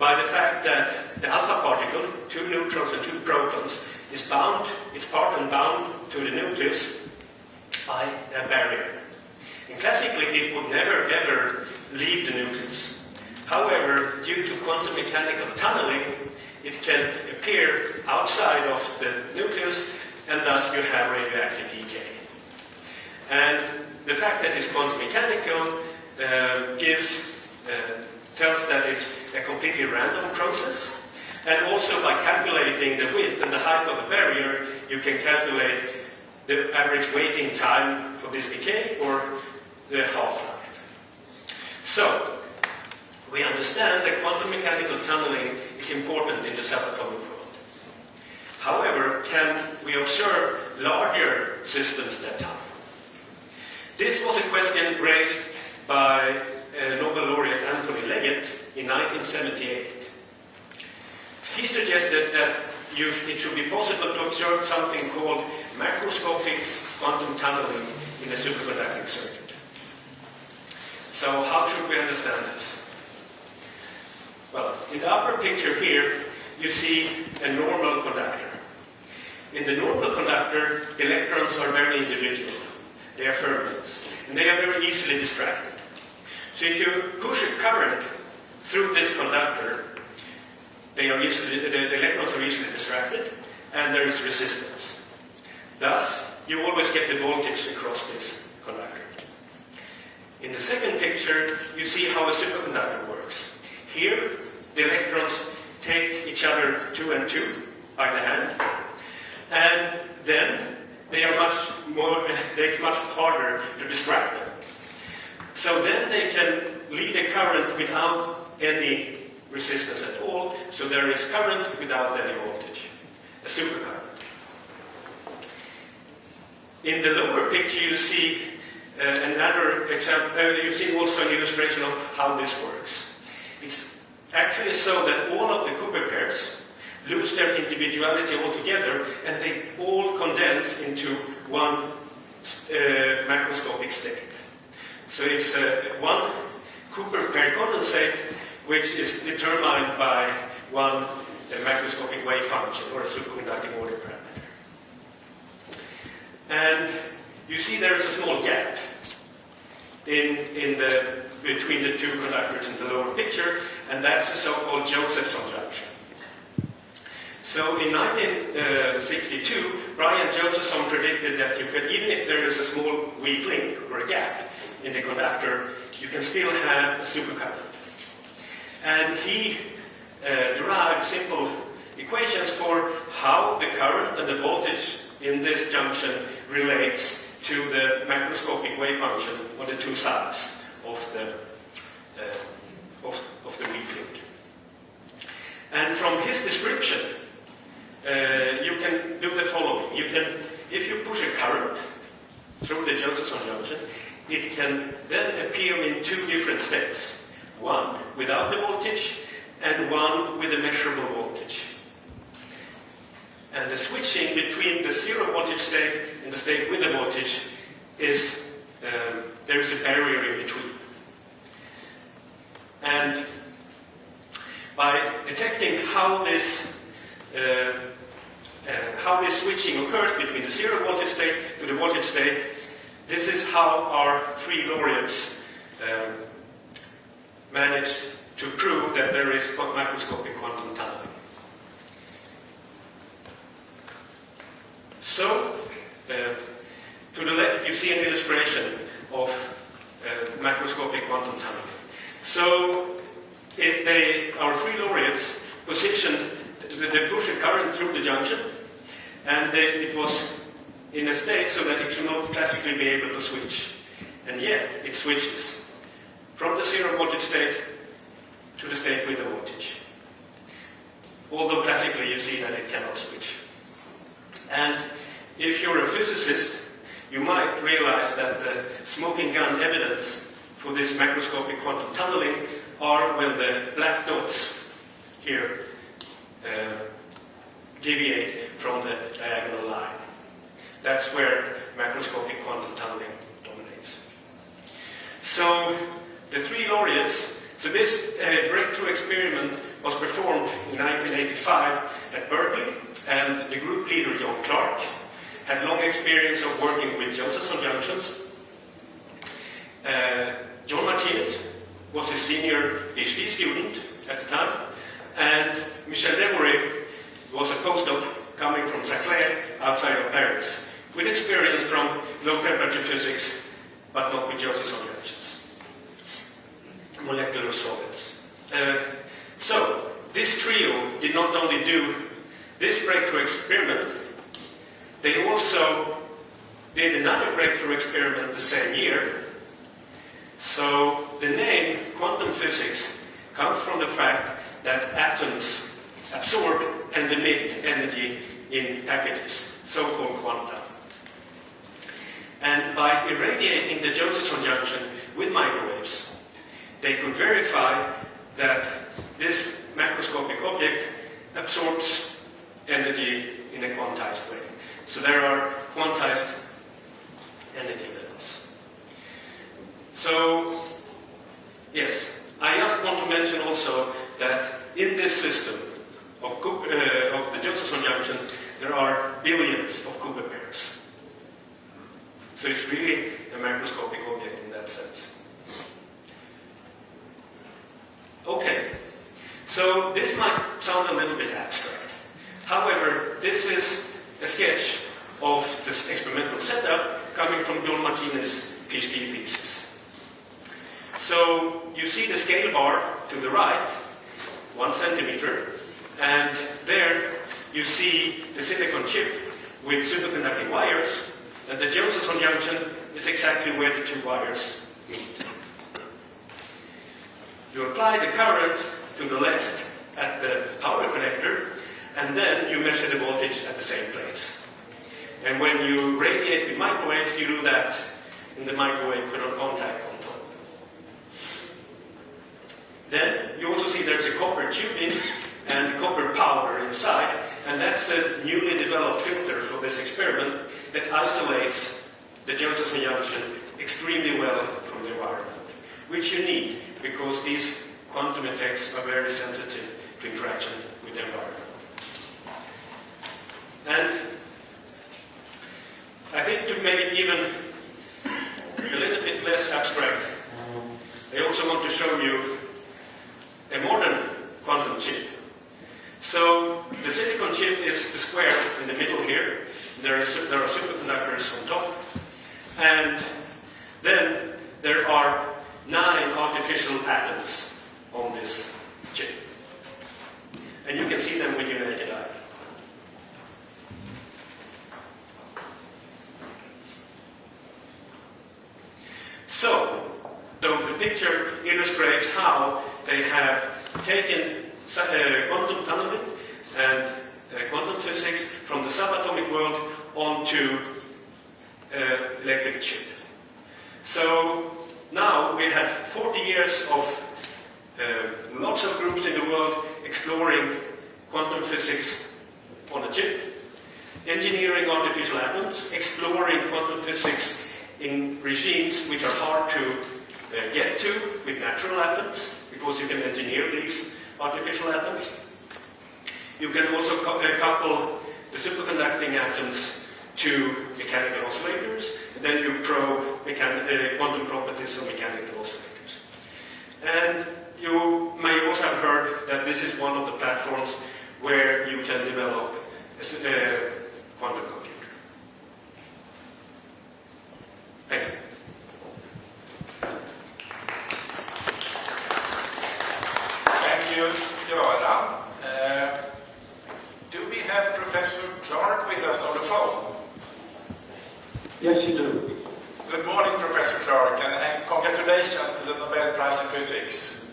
by the fact that the alpha particle, 2 neutrons and 2 protons, is bound, it's part and bound to the nucleus by a barrier. And classically, it would never ever leave the nucleus. However, due to quantum mechanical tunneling, it can appear outside of the nucleus, and thus you have radioactive decay. And the fact that it's quantum mechanical tells that it's a completely random process. And also by calculating the width and the height of the barrier, you can calculate the average waiting time for this decay or the half-life. So, we understand that quantum mechanical tunneling is important in the subatomic world. However, can we observe larger systems that time? This was a question raised by Nobel laureate Anthony Leggett in 1978. He suggested that it should be possible to observe something called macroscopic quantum tunneling in a superconducting circuit. So how should we understand this? Well, in the upper picture here, you see a normal conductor. In the normal conductor, the electrons are very individual. They are fermions, and they are very easily distracted. So if you push a current through this conductor, the electrons are easily distracted, and there is resistance. Thus, you always get the voltage across this conductor. In the second picture, you see how a superconductor works. Here, the electrons take each other 2 and 2 by the hand, and then it's much harder to distract them. So then they can lead a current without any resistance at all, so there is current without any voltage, a supercurrent. In the lower picture you see another example, you see also an illustration of how this works. It's actually so that all of the Cooper pairs lose their individuality altogether, and they all condense into one macroscopic state. So it's one Cooper pair condensate, which is determined by one macroscopic wave function, or a superconducting order parameter. And you see there is a small gap between the two conductors in the lower picture, and that's a so-called Josephson junction. So in 1962, Brian Josephson predicted that you could, even if there is a small weak link or a gap in the conductor, you can still have a supercurrent. And he derived simple equations for how the current and the voltage in this junction relates to the macroscopic wave function on the two sides of the weak link. And from his description, you can do the following. If you push a current through the Josephson junction, it can then appear in two different states. One without the voltage, and one with a measurable voltage. And the switching between the zero voltage state and the state with the voltage is, there is a barrier in between. And by detecting how this switching occurs between the zero voltage state to the voltage state, this is how our three laureates managed to prove that there is macroscopic quantum tunneling. So, to the left you see an illustration of macroscopic quantum tunneling. So, our three laureates positioned, they push a current through the junction, and it was in a state so that it should not classically be able to switch. And yet, it switches from the zero voltage state to the state with the voltage. Although classically you see that it cannot switch. And if you're a physicist, you might realize that the smoking gun evidence for this macroscopic quantum tunneling are when the black dots here deviate from the diagonal line. That's where macroscopic quantum tunneling dominates. So the three laureates So this breakthrough experiment was performed in 1985 at Berkeley, and the group leader, John Clark, had long experience of working with Josephson junctions. John Martinez was a senior PhD student at the time, and Michel Devoret was a postdoc coming from Saclay outside of Paris, with experience from low-temperature physics, but not with Josephson junctions, molecular solids. So, this trio did not only do this breakthrough experiment, they also did another breakthrough experiment the same year. So, the name quantum physics comes from the fact that atoms absorb and emit energy in packages, so-called quanta. And by irradiating the Josephson junction with microwaves, they could verify that this macroscopic object absorbs energy in a quantized way. So there are quantized energy levels. So, yes, I just want to mention also that in this system of the Josephson junction, there are billions of Cooper pairs. So it's really a macroscopic object in that sense. Okay, so this might sound a little bit abstract. However, this is a sketch of this experimental setup coming from John Martinez's PhD thesis. So you see the scale bar to the right, 1 centimeter, and there you see the silicon chip with superconducting wires, and the Josephson junction is exactly where the two wires meet. You apply the current to the left at the power connector, and then you measure the voltage at the same place. And when you radiate with microwaves, you do that in the microwave put on contact on top. Then you also see there's a copper tubing and copper powder inside, and that's a newly developed filter for this experiment that isolates the Josephson junction extremely well from the environment, which you need because these quantum effects are very sensitive to interaction with the environment. And I think to make it even a little bit less abstract, I also want to show you a modern quantum chip. So the silicon chip is the square in the middle here. There are superconductors on top. And then there are 9 artificial atoms on this chip. And you can see them with your naked eye. So the picture illustrates how they have taken quantum tunneling and quantum physics from the subatomic world onto electric chip. So now we have 40 years of lots of groups in the world exploring quantum physics on a chip, engineering artificial atoms, exploring quantum physics in regimes which are hard to get to with natural atoms, because you can engineer these artificial atoms. You can also couple the superconducting atoms to mechanical oscillators, and then you probe quantum properties of mechanical oscillators. And you may also have heard that this is one of the platforms where you can develop a quantum computer. Thank you. Thank you, Göran. Do we have Professor Clark with us on the phone? Yes, you do. Good morning, Professor Clark, and congratulations to the Nobel Prize in Physics.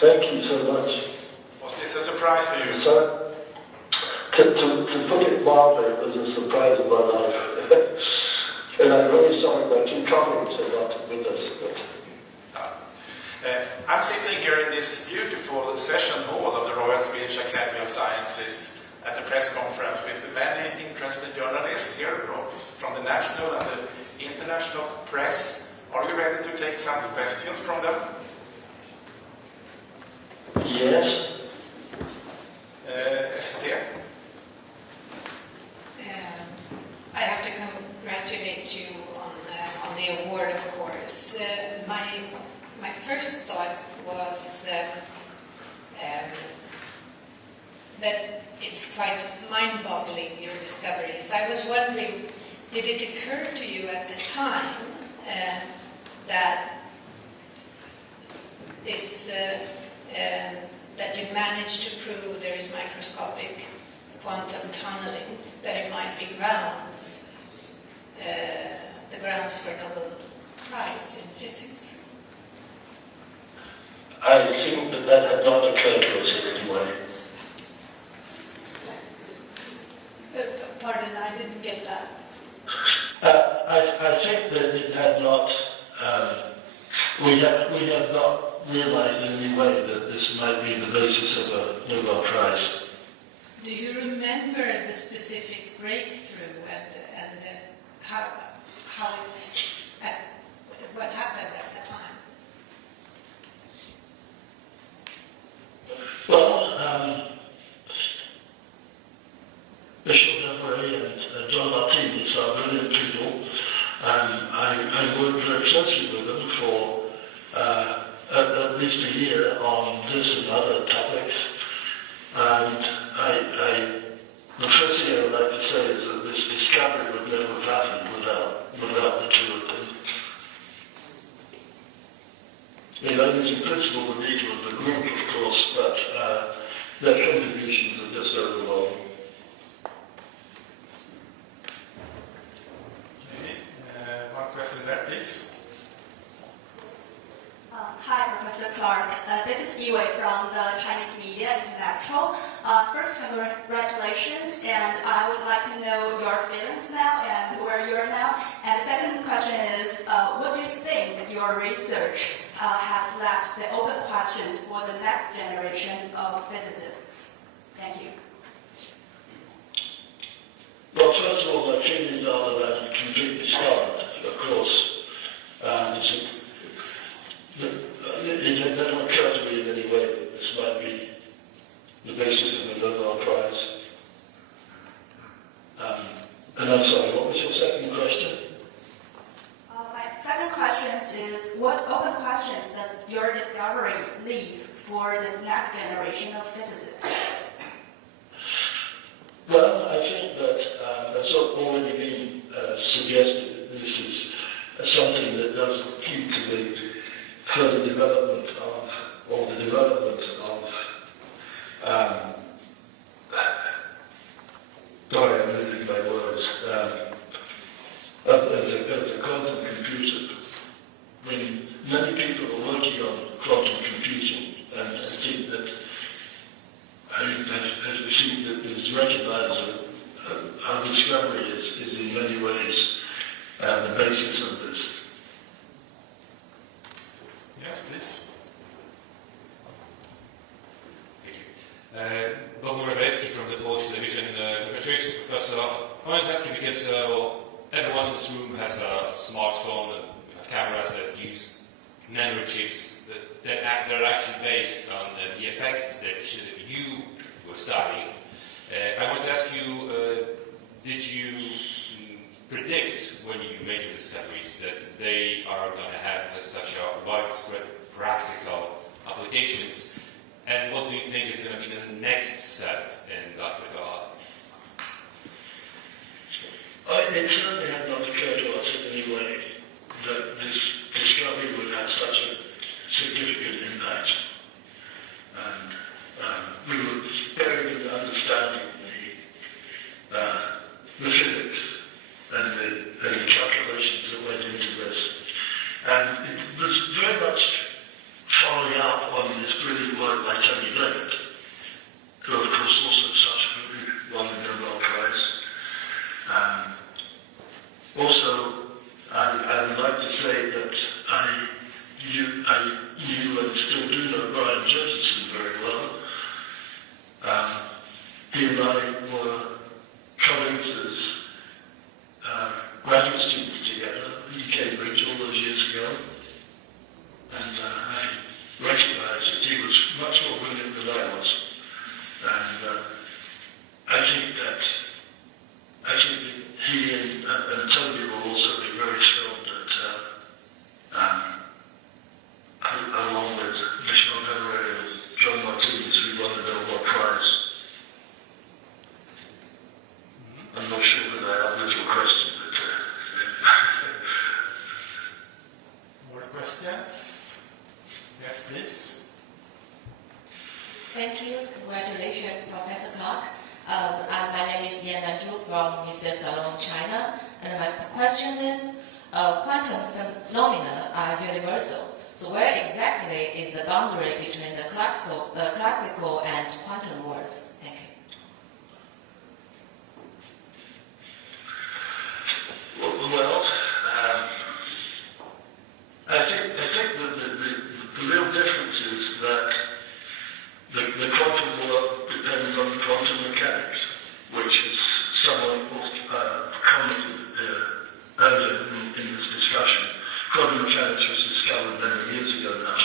Thank you so much. Was this a surprise for you? So, to put it mildly, it was a surprise of my life. And I'm really sorry my two colleagues are not with us. I'm sitting here in this beautiful session hall of the Royal Swedish Academy of Sciences at the press conference with many interested journalists here from the national and the international press. Are you ready to take some questions from them? Yes. ST? I have to congratulate you on the award, of course. My first thought was that it's quite mind-boggling, your discoveries. I was wondering, did it occur to you at the time that that you managed to prove there is microscopic quantum tunneling, that it might be the grounds for Nobel Prize in physics? I think that had not occurred to us in any way. Pardon, I didn't get that. I think that it had not, we have not realized in any way that this might be the basis of a Nobel Prize. Do you remember the specific breakthrough and what happened at the time? Well, Bishop Everett and John Martinez are brilliant people, and I worked very closely with them for at least a year on this and other topics. And the first thing I would like to say is that this discovery would never have happened without the two of them. I think in principle the need of the group, of course, but their contributions are just overwhelming. One question there, please. Hi, Professor Clark. This is Yiwei from the Chinese Media Intellectual. First, congratulations, and I would like to know your feelings now and where you are now. And the second question is, what do you think your research has left the open questions for the next generation of physicists? Thank you. Well, first of all, my feelings are that I'm completely stunned, of course. It had never occurred to me in any way that this might be the basis of the Nobel Prize. And I'm sorry, what was your second question? My second question is, what open questions does your discovery leave for the next generation of physicists? Well, I think that, as already been suggested, this is something that does keep to the further development of, or the development of, sorry, I'm losing my words, of the quantum computer. I mean, many people are working on quantum computing, and I think that as we see that it is recognized that our discovery is in many ways the basis of this. Yes, please. Thank you. Bob Morawiecki from the Polish television. Congratulations, Professor. I wanted to ask you because everyone in this room has a smartphone and have cameras that use nanochips that are actually based on the effects that you were studying. I want to ask you, did you predict when you made your discoveries that they are going to have such a widespread practical applications? And what do you think is going to be the next step in that regard? It certainly had not occurred to us in any way that this discovery would have such a significant impact. And we were very good at understanding the physics and the calculations that went into this. And it was very much following up on this brilliant work by Tony Levitt, who of course also subsequently won the Nobel Prize. Thank you. Congratulations, Professor Clark. My name is Yan Nanzhu from Mr. Salon, China. And my question is, quantum phenomena are universal. So where exactly is the boundary between the classical and quantum worlds? Thank you. Well, I think the real difference is that the quantum world depends on quantum mechanics, which is someone commented earlier in this discussion. Quantum mechanics was discovered many years ago now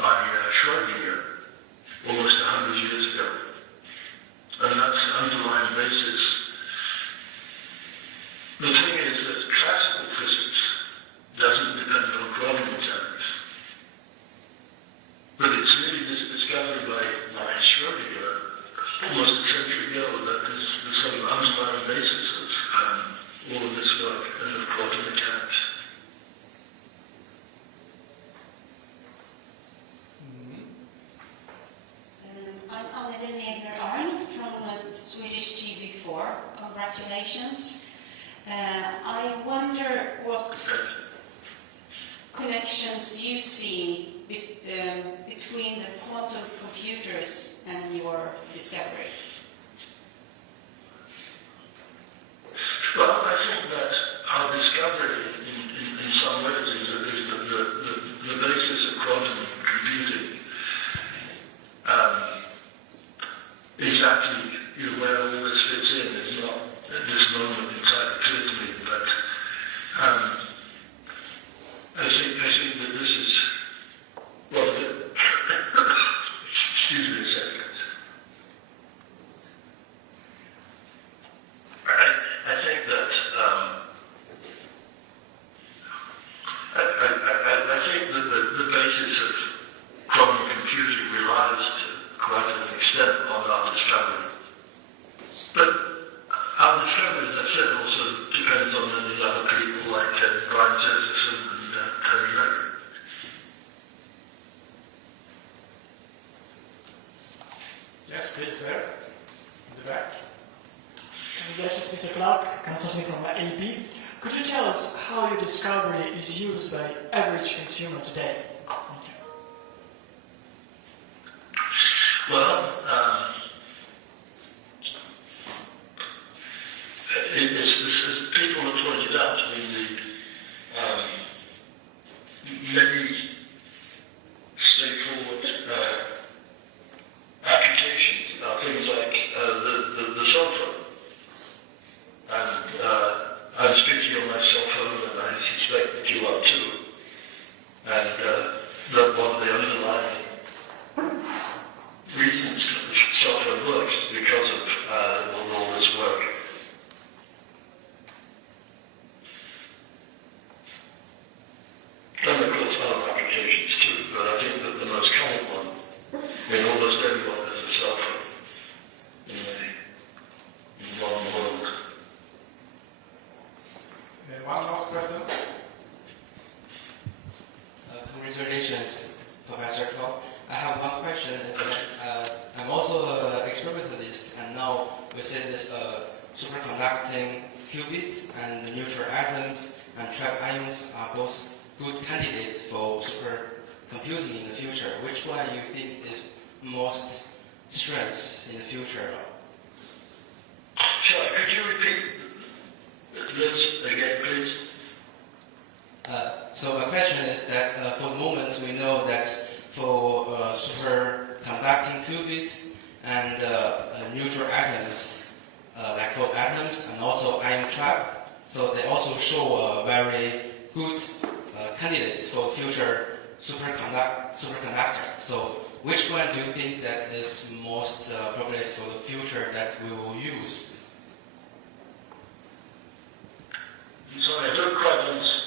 by Schrödinger, almost 100 years ago. And that's the underlying basis. The thing is that classical physics doesn't depend on quantum mechanics. But it's really this discovery by Schrödinger almost a century ago that is the sort of underlying basis of all of this work and of quantum mechanics. I'm Annette Negner-Arn from the Swedish TV4. Congratulations. I wonder what connections you see between the quantum computers and your discovery. Well, I think that our discovery in some ways is the basis of quantum computing. Exactly where all this fits in is not at this moment entirely clear to me, but I think that this is, well, excuse me a second. I think that I think that the basis of quantum computing relies to quite an extent on our discovery. But our discovery, as I said, also depends on many other people like Brian Josephson and Tony Leonard. Yes, please, there, in the back. Congratulations, Mr. Clark, consulting from AP. Could you tell us how your discovery is used by average consumer today? Thank you. Well, as people have pointed out, I mean, many straightforward applications are things like the cell phone. And I'm speaking on my cell phone, and I suspect that you are too. And that one of the underlying reasons that the cell phone works is because of all this work. And of course other applications too, but I think that the most common one, I mean almost everyone has a cell phone in the modern world. One last question. Congratulations, Professor Clark. I have one question. Is that I'm also an experimentalist, and now we say this superconducting qubits and the neutral atoms and trapped ions are both good candidates for supercomputing in the future. Which one you think is most strengths in the future? Sorry, could you repeat this again, please? So my question is that for the moment we know that for superconducting qubits and neutral atoms, like cold atoms, and also ion trap, so they also show a very good candidate for future superconductor. So which one do you think that is most appropriate for the future that we will use? Sorry, I don't quite understand.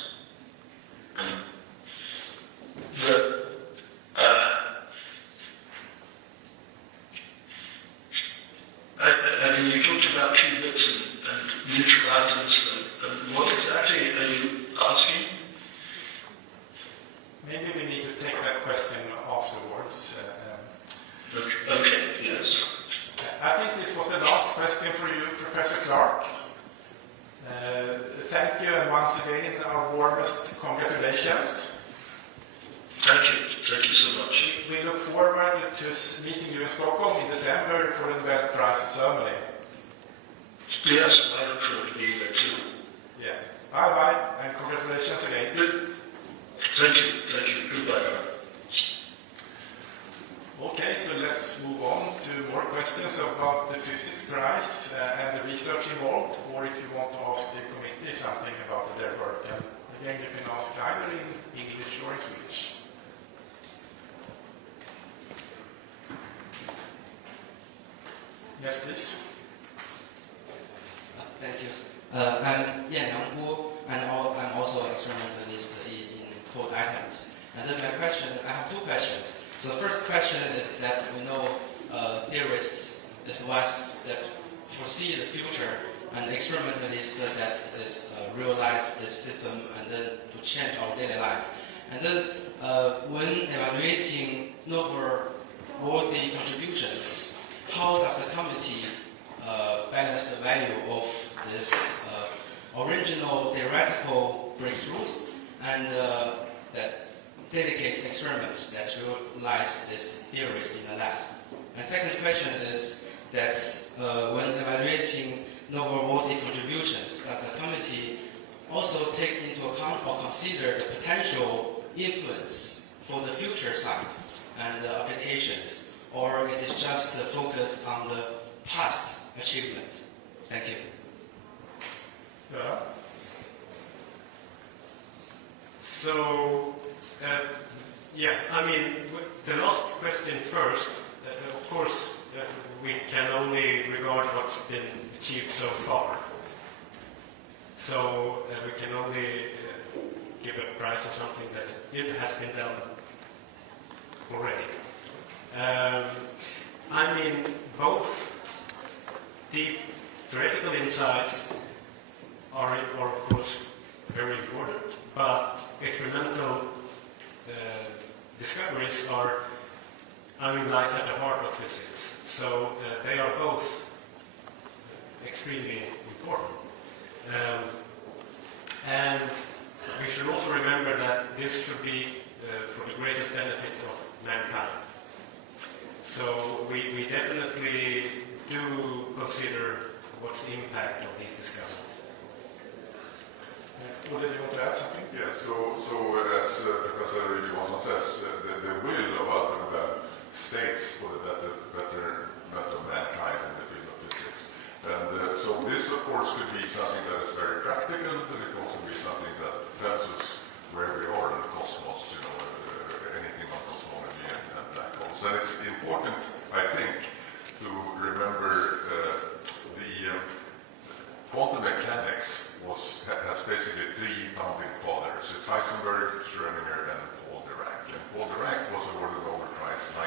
I mean, you talked about qubits and neutral atoms, and what exactly are you asking? Maybe we need to take that question afterwards. question for you, Professor Clark. Thank you, and once again, our warmest congratulations. Thank you. Thank you so much. We look forward to meeting you in Stockholm in December for the Nobel Prize ceremony. Yes, I look forward to being there too. Yeah. Bye-bye, and congratulations again. Thank you. Thank you. Goodbye. Okay, so let's move on to more questions about the Physics Prize and the research involved, or if you want to ask the committee something about their work. And again, you can ask either in English or in Swedish. Yes, please. Thank you. I'm Yan Yang, and I'm also an experimentalist in cold atoms. And then I have two questions. So the first question is that we know theorists is ones that foresee the future, and experimentalists that is realize this system and then to change our daily life. And then when evaluating Nobel-worthy contributions, how does the committee balance the value of this original theoretical breakthroughs and that dedicate experiments that realize these theories in the lab? My second question is that when evaluating Nobel-worthy contributions, does the committee also take into account or consider the potential influence for the future science and applications, or it is just focused on the past achievement? Thank you. Yeah. So, the last question first. Of course, we can only regard what's been achieved so far. So we can only give a prize for something that has been done already. Both deep theoretical insights are of course very important, but experimental discoveries lies at the heart of physics. So they are both extremely important. And we should also remember that this should be for the greatest benefit of mankind. So we definitely do consider what's the impact of these discoveries. Or did you want to add something? Yeah, so as Professor Johansson says, the will of Alfred Nobel states for the betterment of mankind in the field of physics. And so this, of course, could be something that is very practical, but it can also be something that tells us where we are in the cosmos, anything on cosmology and black holes. And it's important, I think, to remember the quantum mechanics has basically three founding fathers. It's Heisenberg, Schrödinger, and Paul Dirac. And Paul Dirac was awarded the Nobel Prize in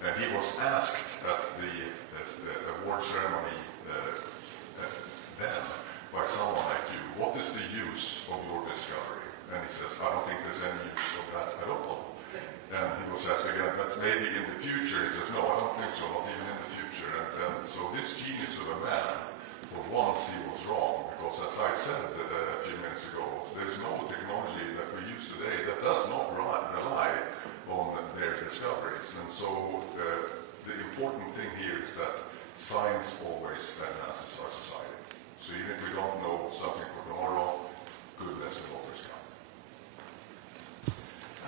1933. And he was asked at the award ceremony then by someone like you, what is the use of your discovery? And he says, I don't think there's any use of that at all. And he was asked again, but maybe in the future. He says, no, I don't think so, not even in the future. And so this genius of a man, for once he was wrong, because as I said a few minutes ago, there's no technology that we use today that does not rely on their discoveries. And so the important thing here is that science always advances our society. So even if we don't know something for tomorrow, goodness will always come.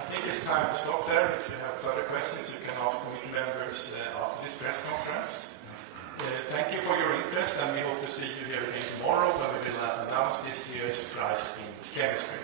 I think it's time to stop there. If you have further questions, you can ask committee members after this press conference. Thank you for your interest, and we hope to see you here again tomorrow when we will announce this year's prize in chemistry.